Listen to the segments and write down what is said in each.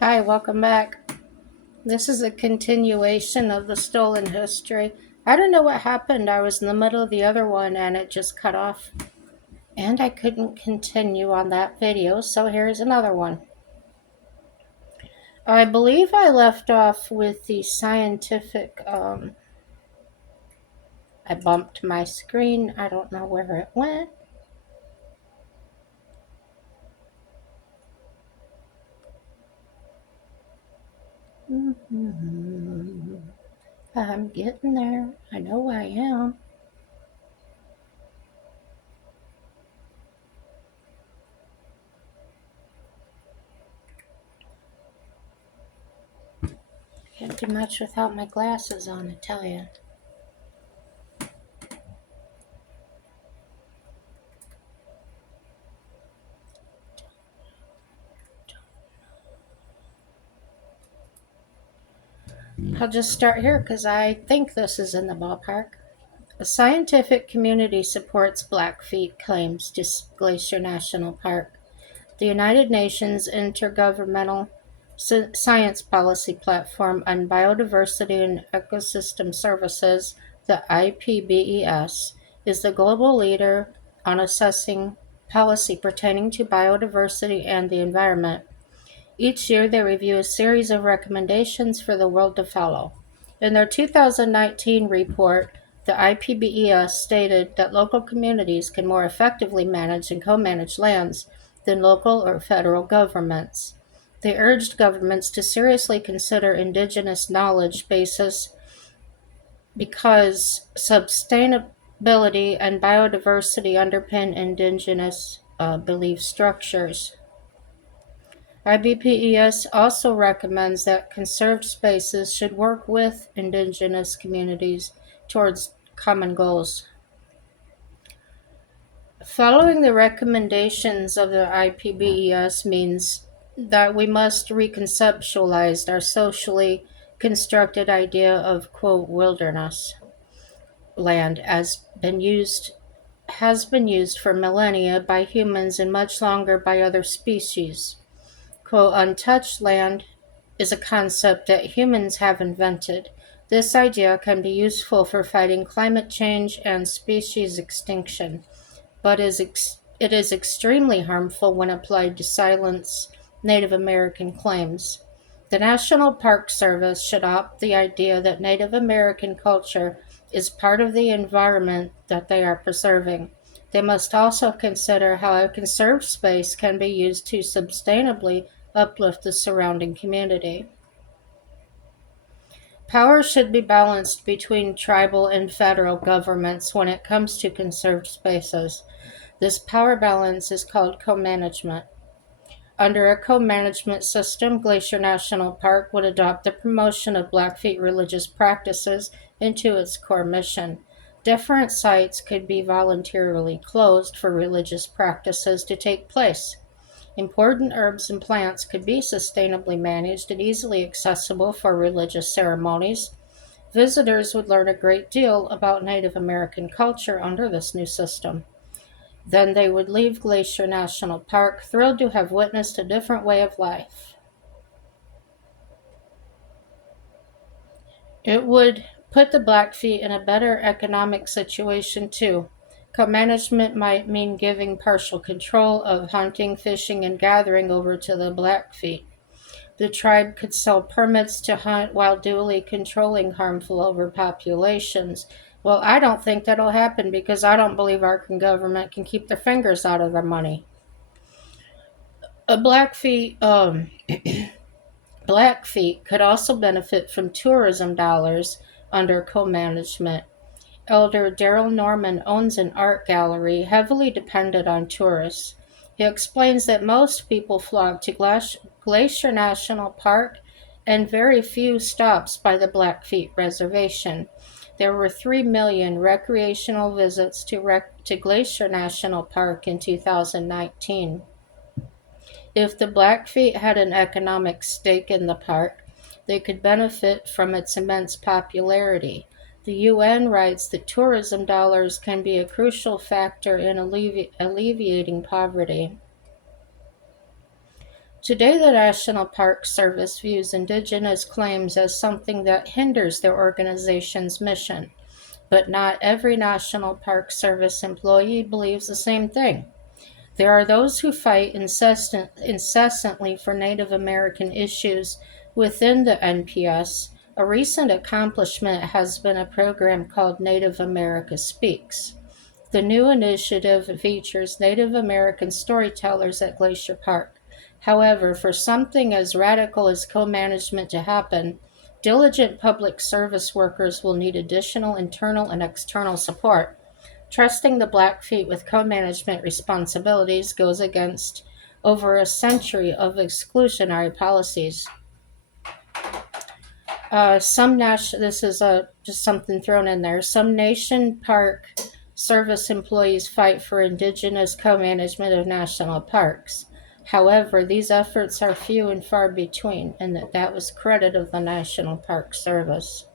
Hi, welcome back. This is a continuation of the stolen history. I don't know what happened. I was in the middle of the other one and it just cut off. And I couldn't continue on that video, so here's another one. I believe I left off with the scientific. I bumped my screen. I don't know where it went. I'm getting there. I know I am. Can't do much without my glasses on, I tell you. I'll just start here because I think this is in the ballpark. The scientific community supports Blackfeet claims to Glacier National Park. The United Nations Intergovernmental Science Policy Platform on Biodiversity and Ecosystem Services, the IPBES, is the global leader on assessing policy pertaining to biodiversity and the environment. Each year, they review a series of recommendations for the world to follow. In their 2019 report, the IPBES stated that local communities can more effectively manage and co-manage lands than local or federal governments. They urged governments to seriously consider indigenous knowledge bases because sustainability and biodiversity underpin indigenous belief structures. IBPES also recommends that conserved spaces should work with indigenous communities towards common goals. Following the recommendations of the IPBES means that we must reconceptualize our socially constructed idea of quote wilderness land has been used for millennia by humans and much longer by other species. Quote, untouched land is a concept that humans have invented. This idea can be useful for fighting climate change and species extinction, but it is extremely harmful when applied to silence Native American claims. The National Park Service should opt the idea that Native American culture is part of the environment that they are preserving. They must also consider how a conserved space can be used to sustainably uplift the surrounding community. Power should be balanced between tribal and federal governments when it comes to conserved spaces. This power balance is called co-management. Under a co-management system, Glacier National Park would adopt the promotion of Blackfeet religious practices into its core mission. Different sites could be voluntarily closed for religious practices to take place. Important herbs and plants could be sustainably managed and easily accessible for religious ceremonies. Visitors would learn a great deal about Native American culture under this new system. Then they would leave Glacier National Park thrilled to have witnessed a different way of life. It would put the Blackfeet in a better economic situation too. Co-management might mean giving partial control of hunting, fishing, and gathering over to the Blackfeet. The tribe could sell permits to hunt while duly controlling harmful overpopulations. Well, I don't think that'll happen because I don't believe our government can keep their fingers out of their money. A Blackfeet could also benefit from tourism dollars under co-management. Elder Daryl Norman owns an art gallery heavily dependent on tourists. He explains that most people flock to Glacier National Park and very few stops by the Blackfeet Reservation. There were 3 million recreational visits to Glacier National Park in 2019. If the Blackfeet had an economic stake in the park, they could benefit from its immense popularity. The UN writes that tourism dollars can be a crucial factor in alleviating poverty. Today, the National Park Service views indigenous claims as something that hinders their organization's mission, but not every National Park Service employee believes the same thing. There are those who fight incessantly for Native American issues within the NPS. A recent accomplishment has been a program called Native America Speaks. The new initiative features Native American storytellers at Glacier Park. However, for something as radical as co management to happen, diligent public service workers will need additional internal and external support. Trusting the Blackfeet with co management responsibilities goes against over a century of exclusionary policies. This is just something thrown in there. Some nation park service employees fight for indigenous co-management of national parks. However, these efforts are few and far between, and that was credit of the National Park Service.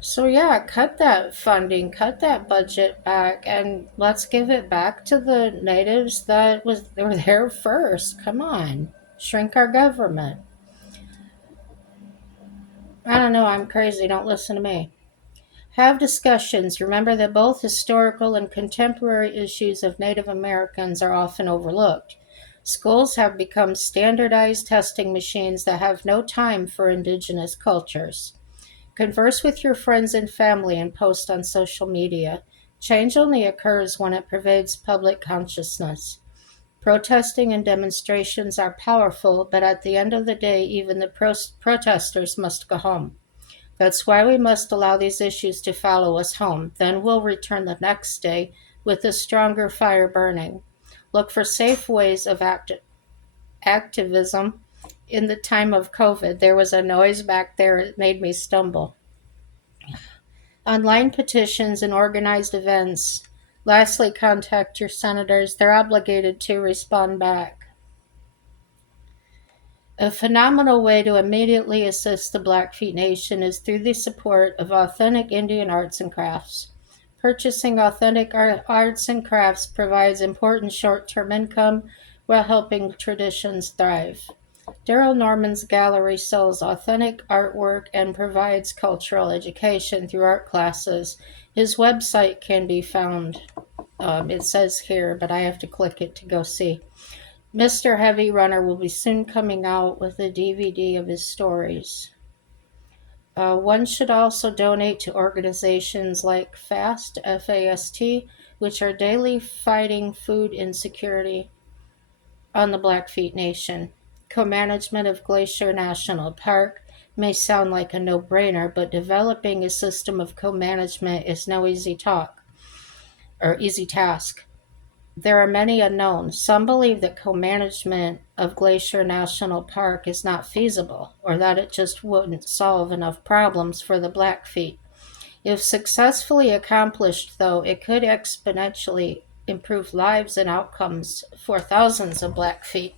So yeah, cut that funding, cut that budget back, and let's give it back to the natives they were there first. Come on, shrink our government. I don't know, I'm crazy, don't listen to me. Have discussions. Remember that both historical and contemporary issues of Native Americans are often overlooked. Schools have become standardized testing machines that have no time for indigenous cultures. Converse with your friends and family and post on social media. Change only occurs when it pervades public consciousness. Protesting and demonstrations are powerful, but at the end of the day, even the protesters must go home. That's why we must allow these issues to follow us home. Then we'll return the next day with a stronger fire burning. Look for safe ways of activism. In the time of COVID, there was a noise back there, it made me stumble. Online petitions and organized events. Lastly, contact your senators. They're obligated to respond back. A phenomenal way to immediately assist the Blackfeet Nation is through the support of authentic Indian arts and crafts. Purchasing authentic arts and crafts provides important short term income while helping traditions thrive. Daryl Norman's gallery sells authentic artwork and provides cultural education through art classes. His website can be found, it says here, but I have to click it to go see. Mr. Heavy Runner will be soon coming out with a DVD of his stories. One should also donate to organizations like FAST, FAST, which are daily fighting food insecurity on the Blackfeet Nation. Co-management of Glacier National Park may sound like a no-brainer, but developing a system of co-management is no easy task. There are many unknowns. Some believe that co-management of Glacier National Park is not feasible, or that it just wouldn't solve enough problems for the Blackfeet. If successfully accomplished, though, it could exponentially improve lives and outcomes for thousands of Blackfeet.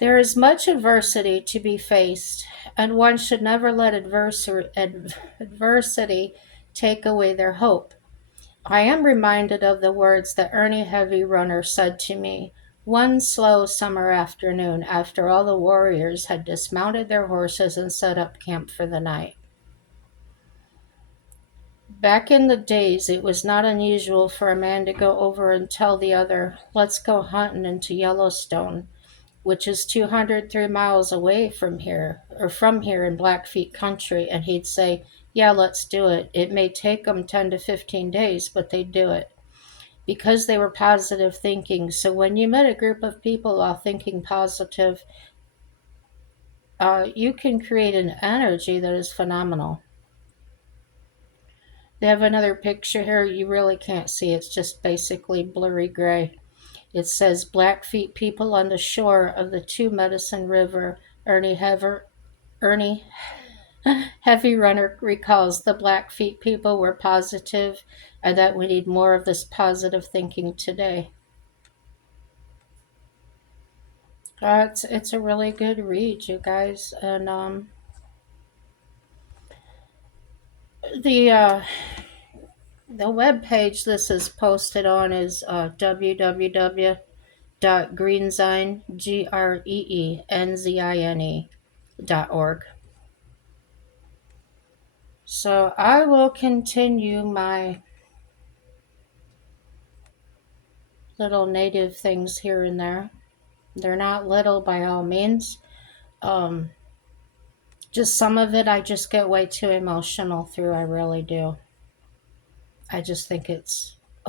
There is much adversity to be faced, and one should never let adversity take away their hope. I am reminded of the words that Ernie Heavy Runner said to me one slow summer afternoon after all the warriors had dismounted their horses and set up camp for the night. Back in the days, it was not unusual for a man to go over and tell the other, "Let's go hunting into Yellowstone," which is 203 miles away from here in Blackfeet country, and he'd say, "Yeah, let's do it. It may take them 10 to 15 days, but they'd do it." Because they were positive thinking. So when you met a group of people all thinking positive, you can create an energy that is phenomenal. They have another picture here. You really can't see. It's just basically blurry gray. It says Blackfeet people on the shore of the Two Medicine River. Ernie Heavy Runner recalls the Blackfeet people were positive and that we need more of this positive thinking today. It's a really good read, you guys, and the The web page this is posted on is www.greenzine.org. So I will continue my little native things here and there. They're not little by all means. Um, just some of it I just get way too emotional through. I really do. I just think a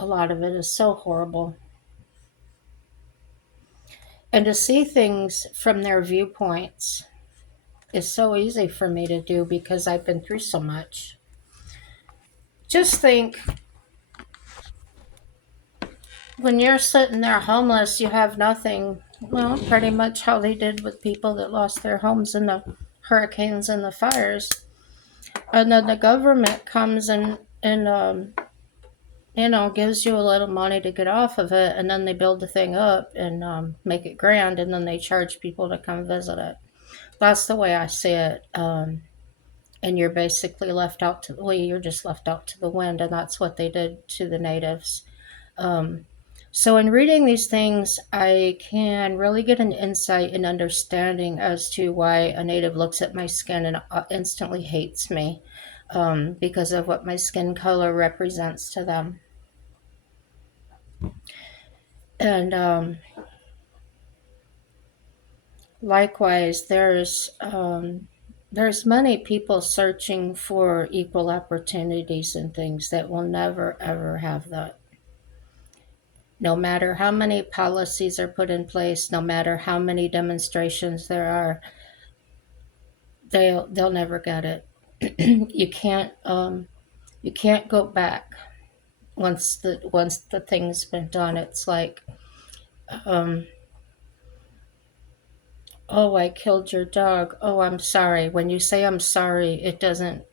lot of it is so horrible. And to see things from their viewpoints is so easy for me to do because I've been through so much. Just think, when you're sitting there homeless, you have nothing. Well, pretty much how they did with people that lost their homes in the hurricanes and the fires. And then the government comes and gives you a little money to get off of it, and then they build the thing up and make it grand, and then they charge people to come visit it. That's the way I see it. And you're basically left out to, well, you're just left out to the wind, and that's what they did to the natives. Um, so in reading these things, I can really get an insight and understanding as to why a native looks at my skin and instantly hates me, because of what my skin color represents to them. And likewise, there's many people searching for equal opportunities and things that will never ever have that. No matter how many policies are put in place, no matter how many demonstrations there are, they'll never get it. You can't go back once the thing's been done. It's like, um, oh, I killed your dog. Oh, I'm sorry. When you say I'm sorry, it doesn't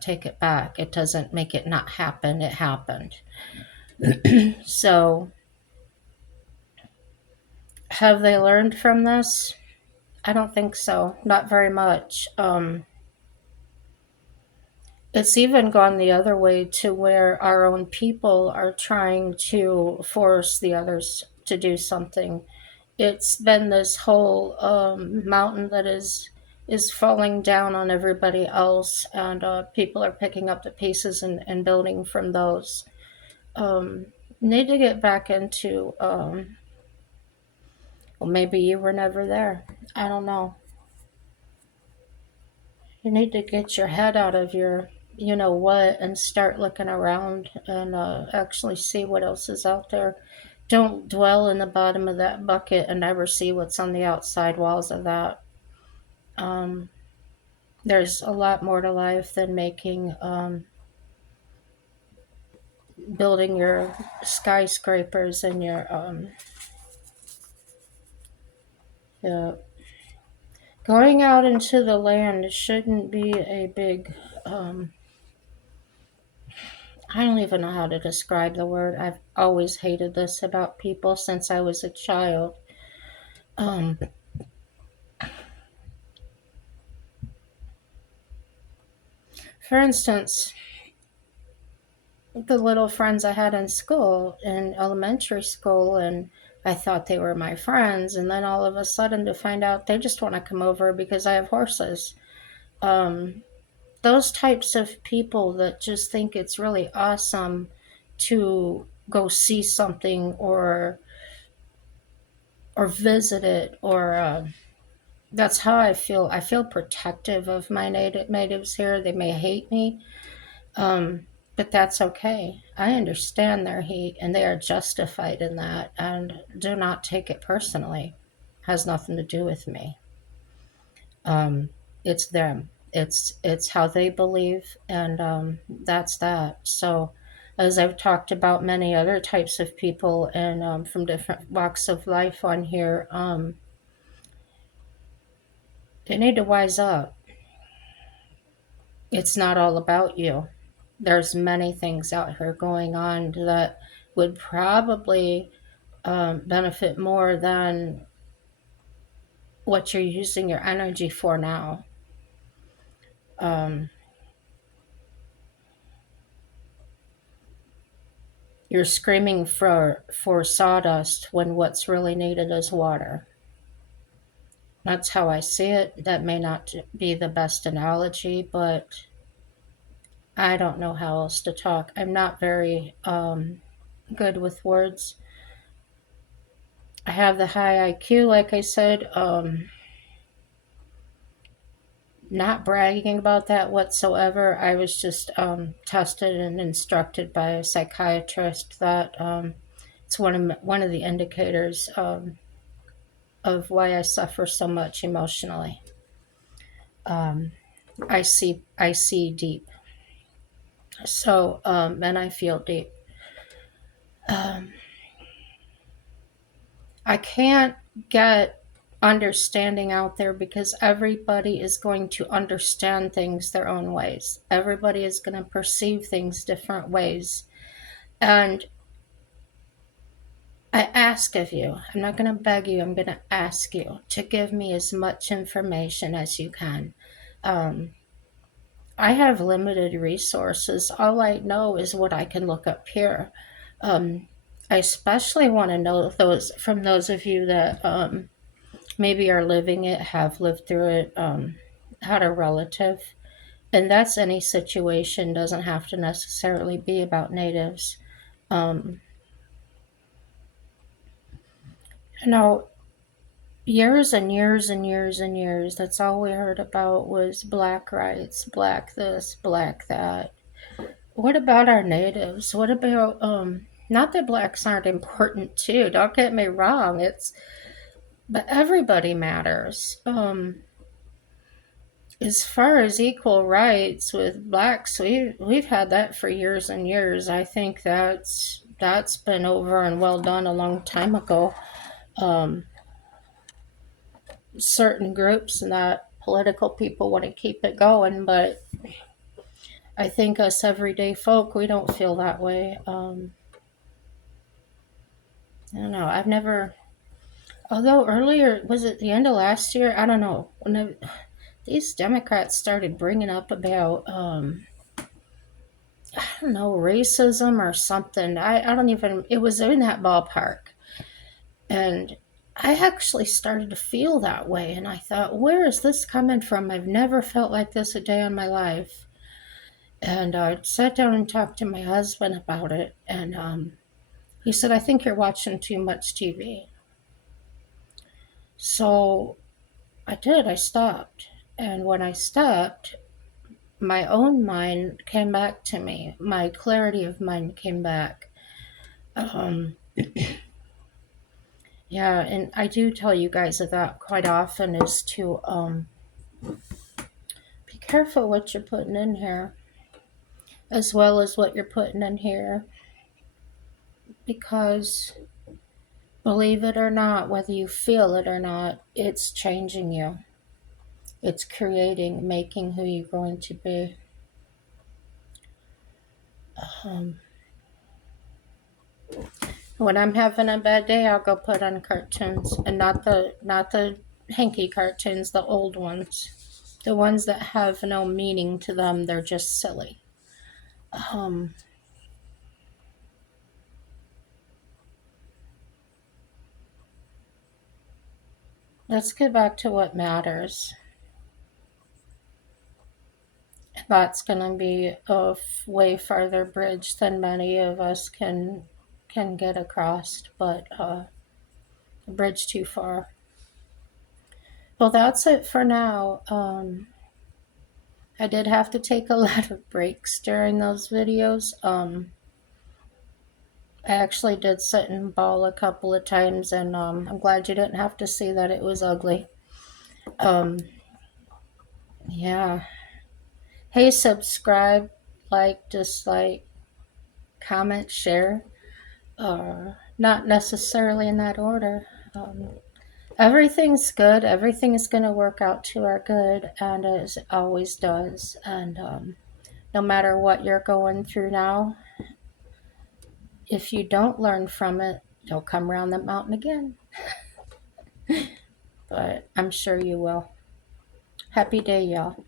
take it back. It doesn't make it not happen. It happened. So, have they learned from this? I don't think so. Not very much. It's even gone the other way to where our own people are trying to force the others to do something. It's been this whole mountain that is falling down on everybody else, and people are picking up the pieces and building from those. Um, Need to get back into. Well, maybe you were never there. I don't know. You need to get your head out of your you know what and start looking around and actually see what else is out there. Don't dwell in the bottom of that bucket and never see what's on the outside walls of that. Um, there's a lot more to life than building your skyscrapers and your going out into the land shouldn't be a big I don't even know how to describe the word. I've always hated this about people since I was a child. Um, for instance, the little friends I had in school, in elementary school, and I thought they were my friends, and then all of a sudden to find out they just want to come over because I have horses. Um, those types of people that just think it's really awesome to go see something or visit it or that's how I feel. I feel protective of my natives here. They may hate me, but that's okay. I understand their hate, and they are justified in that. And do not take it personally. It has nothing to do with me. Um, it's them. It's how they believe, and that's that. So, as I've talked about many other types of people and from different walks of life on here, they need to wise up. It's not all about you. There's many things out here going on that would probably benefit more than what you're using your energy for now. Um, You're screaming for sawdust when what's really needed is water. That's how I see it. That may not be the best analogy, but I don't know how else to talk. I'm not very good with words. I have the high IQ, like I said. Not bragging about that whatsoever. I was just tested and instructed by a psychiatrist that it's one of the indicators of why I suffer so much emotionally. Um, I see deep, so and I feel deep. Um, I can't get understanding out there because everybody is going to understand things their own ways. Everybody is going to perceive things different ways. And I ask of you, I'm not going to beg you, I'm going to ask you to give me as much information as you can. Um, I have limited resources. All I know is what I can look up here. Um, I especially want to know those from those of you that maybe are living it, have lived through it, had a relative. And that's any situation, doesn't have to necessarily be about natives. Um, you know, years and years and years and years, that's all we heard about was black rights, black this, black that. What about our natives? What about, not that blacks aren't important too, don't get me wrong, but everybody matters. As far as equal rights with blacks, we've had that for years and years. I think that's been over and well done a long time ago. Um, Certain groups and that political people want to keep it going, but I think us everyday folk, we don't feel that way. I don't know. I've never, although earlier, was it the end of last year? I don't know. These Democrats started bringing up about, I don't know, racism or something. I don't even, it was in that ballpark. And I actually started to feel that way. And I thought, where is this coming from? I've never felt like this a day in my life. And I sat down and talked to my husband about it. And he said, I think you're watching too much TV. So I did, I stopped. And when I stopped, my own mind came back to me. My clarity of mind came back. Um, yeah, and I do tell you guys that quite often is to be careful what you're putting in here, as well as what you're putting in here, because believe it or not, whether you feel it or not, it's changing you. It's creating, making who you're going to be. Um, when I'm having a bad day, I'll go put on cartoons, and not the hanky cartoons, the old ones, the ones that have no meaning to them. They're just silly. Um, let's get back to what matters. That's going to be a way farther bridge than many of us can get across, but a bridge too far. Well, that's it for now. I did have to take a lot of breaks during those videos. I actually did sit and bawl a couple of times, and I'm glad you didn't have to see that it was ugly. Um, yeah. Hey, subscribe, like, dislike, comment, share. Not necessarily in that order. Everything's good. Everything is going to work out to our good, and as it always does. And no matter what you're going through now, if you don't learn from it, you'll come around the mountain again. But I'm sure you will. Happy day, y'all.